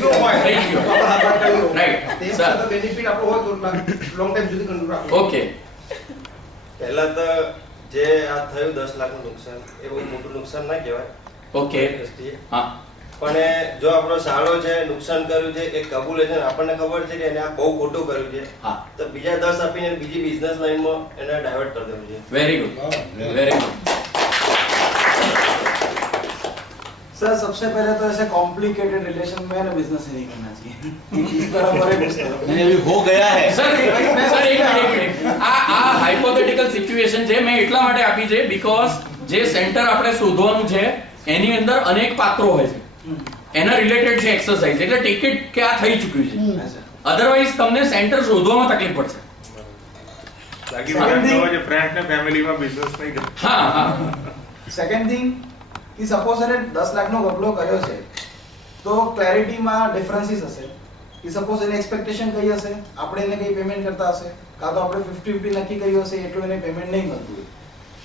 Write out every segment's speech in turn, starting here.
જો હોય થઈ ગયો. રાઈટ તે સર છતાં બેનિફિટ આપણો હોય તો લોંગ ટાઈમ સુધી કંટ્રોલ રાખો. ઓકે પહેલા તો જે આ થયું 10 લાખનું નુકસાન એ બહુ મોટું નુકસાન ના કહેવાય ઓકે મારી દ્રષ્ટિએ. હા પણ એ જો આપણો સાળો છે નુકસાન કર્યું છે એ કબૂલે છે ને આપણને ખબર છે કે એને આ બહુ ખોટું કર્યું છે હા તો બીજા 10 આપીને એને બીજી બિઝનેસ લાઈનમાં એને ડાયવર્ટ કરી દેવું છે. Very good very good sir सबसे पहले तो ऐसे कॉम्प्लिकेटेड रिलेशन में ना बिजनेस ही नहीं करना चाहिए इस पर हमारे नहीं अभी हो गया है સર એક મિનિટ આ હાઇપોથેટિકલ સિચ્યુએશન છે મેં એટલા માટે આપી છે બીકોઝ જે સેન્ટર આપણે શોધવાનું છે એની અંદર અનેક પાત્રો હોય છે એના રિલેટેડ છે એક્સરસાઇઝ એટલે ટિકિટ કે આ થઈ ચૂક્યું છે અધરવાઇઝ તમને સેન્ટર શોધવામાં તકલીફ પડશે બાકી મને તો જે ફ્રેન્ડ ને ફેમિલી માં બિઝનેસ નહીં કરતો. હા હા સેકન્ડ થિંગ કે સપોઝ એને 10 લાખનો ગબલો કર્યો છે તો ક્લેરિટીમાં ડિફરન્સીસ હશે કે સપોઝ એને એક્સપેક્ટેશન કઈ હશે આપણે એને કઈ પેમેન્ટ કરતા હશે કાં તો આપણે 50-50 નક્કી કર્યું હશે એટલું એને પેમેન્ટ નહીં મળતું હોય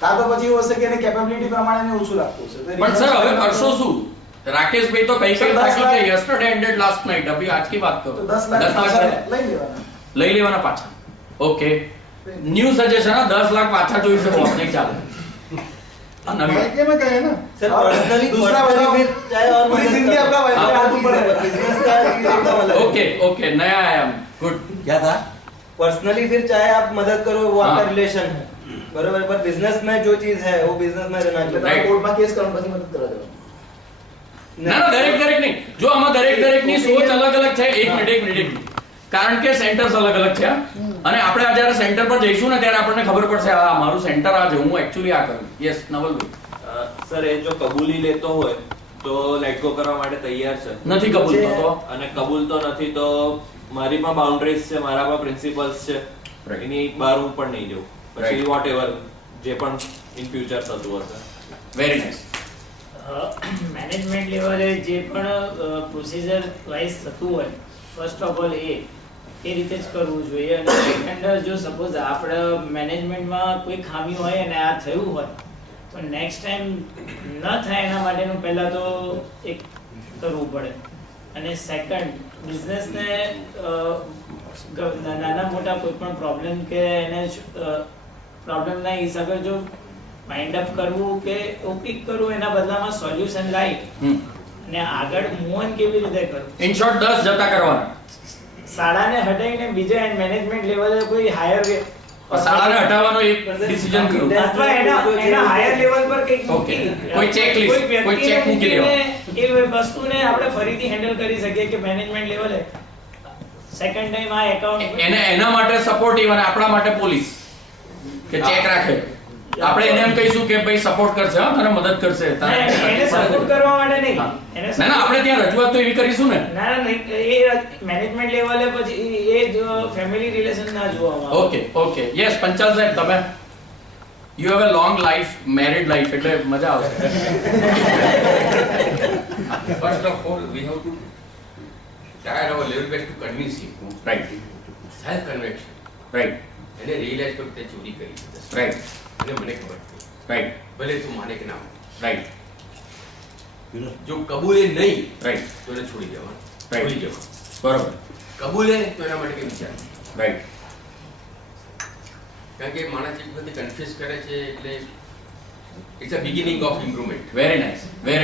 કાં તો પછી એવું હશે કે એને કેપેબિલિટી પ્રમાણે એને ઓછું લાગતું હશે પણ સર હવે કરશો શું રાકેશભાઈ તો કઈ કઈ બાકી છે યસ્ટરડે એન્ડેડ લાસ્ટ નાઈટ અભી આજ की बात करो તો 10 લાખ પાછા લઈ લેવાના લઈ લેવાના પાછા ઓકે ન્યૂ સજેશન 10 લાખ પાછા જોઈ શકો નહીં ચાલે આ નવી के में कहे ना सर पर्सनली दूसरा बेनिफिट चाहे और पूरी जिंदगी आपका बिजनेस का एकदम अलग है. ओके ओके नया आया गुड क्या था पर्सनली फिर चाहे आप मदद करो वो हाँ. आपका रिलेशन है बरोबर पर बिजनेस में जो चीज है वो बिजनेस में रहना चाहिए. Right. કોર્ટમાં કેસ કરવાનો પછી મદદ કરવા દેવાનો ના ના દરેક નહીં જો આમાં દરેક ની સોચ અલગ અલગ છે એક મિનિટ કારણ કે સેન્ટર્સ અલગ અલગ છે અને આપણે આ જ્યારે સેન્ટર પર જઈશું ને ત્યારે આપણને ખબર પડશે આ મારું સેન્ટર આ છે હું એક્ચ્યુઅલી આ કરું યસ નવલભાઈ સર એ જો કબૂલી લેતો હોય તો લેટ ગો કરવા માટે તૈયાર છે નથી કબૂલતો તો અને કબૂલતો નથી તો મારી પણ બાઉન્ડરીઝ છે મારા પણ પ્રિન્સિપલ્સ છે Right. એની બહાર હું પણ નહીં જઉં પછી Right. વોટ એવર જે પણ ઇન ફ્યુચર થતું હશે વેરી નાઇસ મેનેજમેન્ટ લેવલે જે પણ પ્રોસિજર વાઇઝ થતું હોય ફર્સ્ટ ઓફ ઓલ એ રીતે જ કરવું જોઈએ અને સેકન્ડ જો સપોઝ આપણે મેનેજમેન્ટમાં કોઈ ખામી હોય અને આ થયું હોય તો નેક્સ્ટ ટાઈમ ન થાય એના માટેનું પહેલાં તો એક કરવું પડે અને સેકન્ડ બિઝનેસને નાના મોટા કોઈ પણ પ્રોબ્લેમ કે એને પ્રોબ્લેમના હિસાબે જો માઇન્ડ અપ કરવું કે ઓપિક કરવું એના બદલામાં સોલ્યુશન લાવી અને આગળ મૂવ ઓન કેવી રીતે કરવું ઇન શોર્ટ 10 જતા કરવાના શાળાને હટાવીને બીજા મેનેજમેન્ટ લેવલે કોઈ હાયર શાળાને હટાવવાનો એક ડિસિઝન કર્યું અથવા એના હાયર લેવલ પર કંઈક Okay. મૂકી કોઈ checklist, કોઈ કોઈ check મૂકી વ્યક્તિને એ વસ્તુને આપણે ફરીથી હેન્ડલ કરી શકીએ કે મેનેજમેન્ટ લેવલે સેકન્ડ ટાઈમ આ એકાઉન્ટ એના માટે સપોર્ટિવ અને આપણા માટે પોલીસ કે ચેક રાખે આપણે એને એમ કહીશું કે ભાઈ સપોર્ટ કરશે હા તને મદદ કરશે એને સપોર્ટ કરવા માટે નહીં હા. એને ના ના આપણે ત્યાં રજૂઆત તો એવી કરીશું ને ના ના નહીં એ મેનેજમેન્ટ લેવલે પછી એ જો ફેમિલી રિલેશન ના જોવામાં આવે. ઓકે ઓકે યસ પંચાલ સાહેબ તમે you have a long life married life એટલે મજા આવશે First of all, we have to try our level best to convince him. Right Self conviction. Right એને રિયલાઇઝ કરું તે ચોરી કરી છે. રાઈટ અને મને ખબર છે. રાઈટ ભલે તું માને કે ના માને. રાઈટ જો કબૂલે નહીં રાઈટ તો એને છોડી દેવાનું. Right. છોડી દેવાનું. બરોબર કબૂલે તો એના માટે કંઈ વિચાર નહીં. રાઈટ કારણ કે માણસ એક વખતે કન્ફ્યુઝ કરે છે એટલે it's a beginning of improvement. Very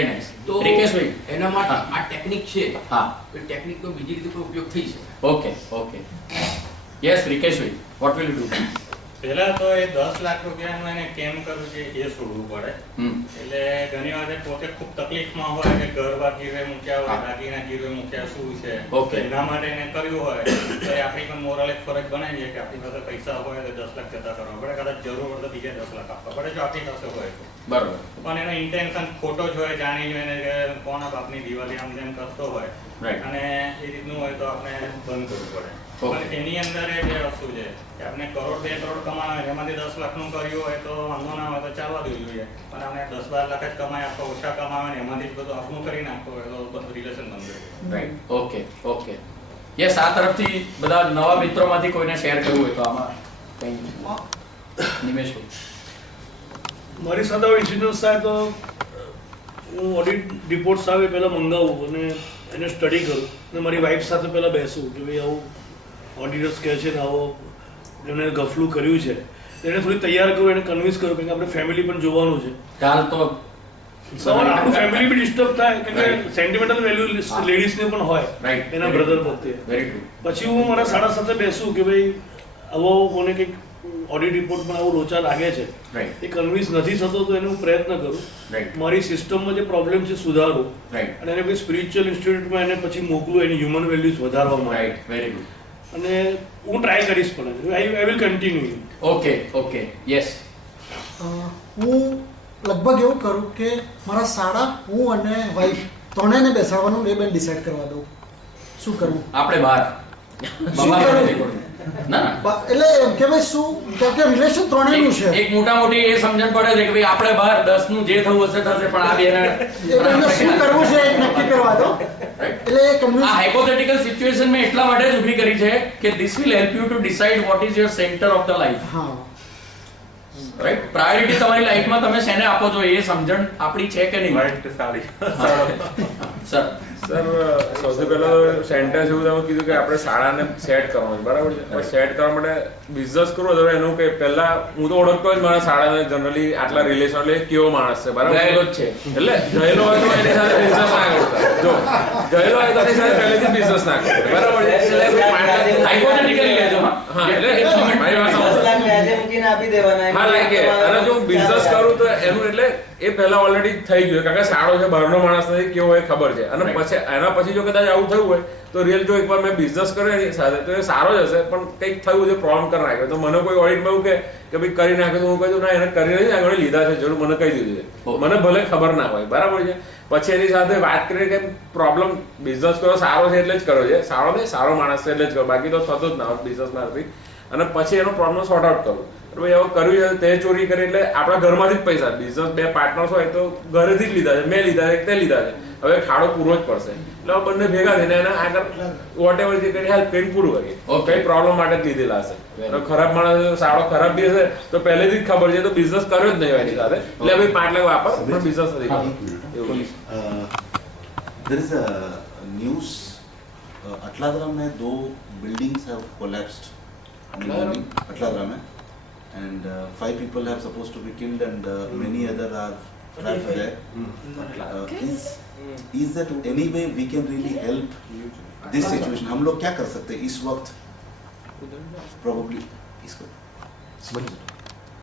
nice તો રિકેશભાઈ એના માટે હા. આ ટેકનિક છે હા એ ટેકનિકનો બીજી રીતે પણ ઉપયોગ થઈ શકે. ઓકે ઓકે યસ રિકેશભાઈ વોટ વિલ યુ ડુ પહેલા તો એ 10 લાખ રૂપિયાનું એને કેમ કરવું છે એ શોધવું પડે. એટલે ઘણી વાર પોતે ખૂબ તકલીફમાં હોય કે ઘર ગીરવે મૂક્યા હોય, દાગીના ગીરવે મૂક્યા શું છે, Okay. એના માટે એને કર્યું હોય તો એ આપણી પણ મોરલ એક ફરજ બનાવી છે કે આપણી પાસે પૈસા હોય તો 10 લાખ જતા કરવા પડે, કદાચ જરૂર હોય તો બીજા 10 લાખ આપવા પડે જો આપણી પાસે હોય તો. બરોબર પણ એનો ઇન્ટેન્શન ખોટો જ હોય, જાણી જોઈને કે કોના બાપની દિવાળી આમ તેમ કરતો હોય Right. અને એ રીતનું હોય તો આપણે બંધ કરવું પડે. Okay. પણ એની અંદર એ બે વસ્તુ છે કે આપણે કરોડ 2 કરોડ કમાવે એમાંથી 10 લાખનું કર્યું હોય તો વાંધો ના હોય તો ચાલવા દેવું જોઈએ, પણ આપણે 10-12 લાખ જ કમાય અથવા ઓછા કમાવે ને એમાંથી જ બધું આપણું કરી નાખતો હોય તો બધું રિલેશન બંધ રહે. રાઈટ ઓકે ઓકે યસ આ તરફથી બધા નવા મિત્રોમાંથી કોઈને શેર કરવું હોય તો આમાં કંઈ નિમેશભાઈ મારી સાથે ઇન્સિડન્સ થાય તો હું ઓડિટ રિપોર્ટ્સ આવે પહેલાં મંગાવું અને એને સ્ટડી કરું અને મારી વાઈફ સાથે પહેલાં બેસું કે ભાઈ આવું ઓડિટર્સ કહે છે ને આવો એમને ગફલું કર્યું છે એને થોડી તૈયાર કરું, એને કન્વિન્સ કરું કે આપણે ફેમિલી પણ જોવાનું છે. કાલ તો સવારે આપણું ફેમિલી બી ડિસ્ટર્બ થાય કે સેન્ટિમેન્ટલ વેલ્યુ લેડીઝને પણ હોય રાઈટ એના બ્રધર પ્રત્યે. Very true. પછી હું મારા સાડા સાથે બેસું કે ભાઈ આવો મને કંઈક ઓડિટ રિપોર્ટમાં આવો લોચા લાગે છે, રાઈટ એ કન્વિન્સ નથી થતો તો એનો હું પ્રયત્ન કરું રાઈટ મારી સિસ્ટમમાં જે પ્રોબ્લેમ છે સુધારું રાઈટ અને એને કોઈ સ્પિરિચ્યુઅલ ઇન્સ્ટિટ્યૂટમાં એને પછી મોકલું એની હ્યુમન વેલ્યુઝ વધારવા માટે. Right very good. અને હું ટ્રાય કરીશ પણ I will continue. Okay okay yes. હું લગભગ એવું કરું કે મારા સાડા હું અને વાઈફ ત્રણેયને બેસાડવાનું એ બેન ડિસાઈડ કરવા દઉં શું કરવું. આપણે બહાર શું કરવું? ના એટલે એમ કે ભાઈ શું કેમ કે રિલેશન ત્રણેયનું છે. એક મોટા મોટી એ સમજણ પડે છે કે ભાઈ આપણે બહાર 10 નું જે થવું હશે થશે, પણ આ બેને એ બેનને શું કરવું છે એ નક્કી કરવા દો. એટલે એ આ કન્વિન્સ હાઇપોથેટિકલ સિચ્યુએશન મેં એટલા માટે જ ઊભી કરી છે કે this will help you two decide what is your centre of the life. હા રાઈટ. પ્રાયોરિટી તમારી લાઈફમાં તમે શેને આપો છો એ સમજણ આપણી છે કે નહીં? સર સર સૌથી પહેલા તો સેન્ટેન્સ એવું તમે કીધું કે આપણે શાળાને સેટ કરવાનું બરાબર છે. અને સેટ કરવા માટે બિઝનેસ કરવો તો એનું કે પહેલા હું તો ઓળખતો જ મારા શાળાને જનરલી આટલા રિલેશન એટલે કેવો માણસ છે બરાબર ગયેલો જ છે. એટલે ગયેલો હોય તો એની સાથે બિઝનેસ ના કરતા. જો ગયેલો હોય તો એની સાથે પહેલેથી બિઝનેસ ના કરતા બરાબર છે. એટલે હાઇપોથેટિકલી લેજો. હા એટલે મારી વાત સમજો. હા લાઈક અને જો બિઝનેસ કરું તો એનું એટલે એ પહેલા ઓલરેડી થઈ ગયું કારણ કે સારો છે બહારનો માણસ નથી કેવો હોય ખબર છે. અને પછી એના પછી જો કદાચ આવું થયું હોય તો રિયલ જો એકવાર મેં બિઝનેસ કર્યો એની સાથે તો એ સારો જ હશે, પણ કંઈક થયું છે પ્રોબ્લેમ કરી નાખ્યો તો મને કોઈ ઓડિટમાં એવું કે ભાઈ કરી નાખ્યો તો હું કહ્યું ના એને કરી નથી આગળ લીધા છે જરૂર મને કહી દીધું છે, મને ભલે ખબર ના હોય બરાબર છે. પછી એની સાથે વાત કરીએ કે પ્રોબ્લેમ બિઝનેસ કરો સારો છે એટલે જ કરો છે, સારો નહીં સારો માણસ છે એટલે જ કરો, બાકી તો થતો જ ના હોય બિઝનેસમાં નથી. અને પછી એનો પ્રોબ્લેમ સોર્ટ આઉટ કરું. ભાઈ હવે કર્યું છે તે ચોરી કરી એટલે આપણા ઘરમાંથી જ પૈસા બિઝનેસ બે પાર્ટનર્સ હોય તો ઘરેથી જ લીધા છે, મેં લીધા છે તે લીધા છે, હવે ખાડો પૂરો જ પડશે એટલે બંને ભેગા થઈને એના આગળ વોટ એવર જે કરી હેલ્પ કરીને પૂરું કરીએ. કઈ પ્રોબ્લેમ માટે જ લીધેલા હશે. ખરાબ માણસ સારો ખરાબ બી હશે તો પહેલેથી જ ખબર છે તો બિઝનેસ કર્યો જ નહીં હોય એની સાથે એટલે ભાઈ 5 લાખ વાપર પણ બિઝનેસ નથી કરવો. There is a news. Atladra में 2 buildings have collapsed in the morning. Atladra में, and 5 people have supposed to be killed and many other are trapped there. Is that any way we can really help this situation? हम लोग क्या कर सकते हैं इस वक्त? Probably इसको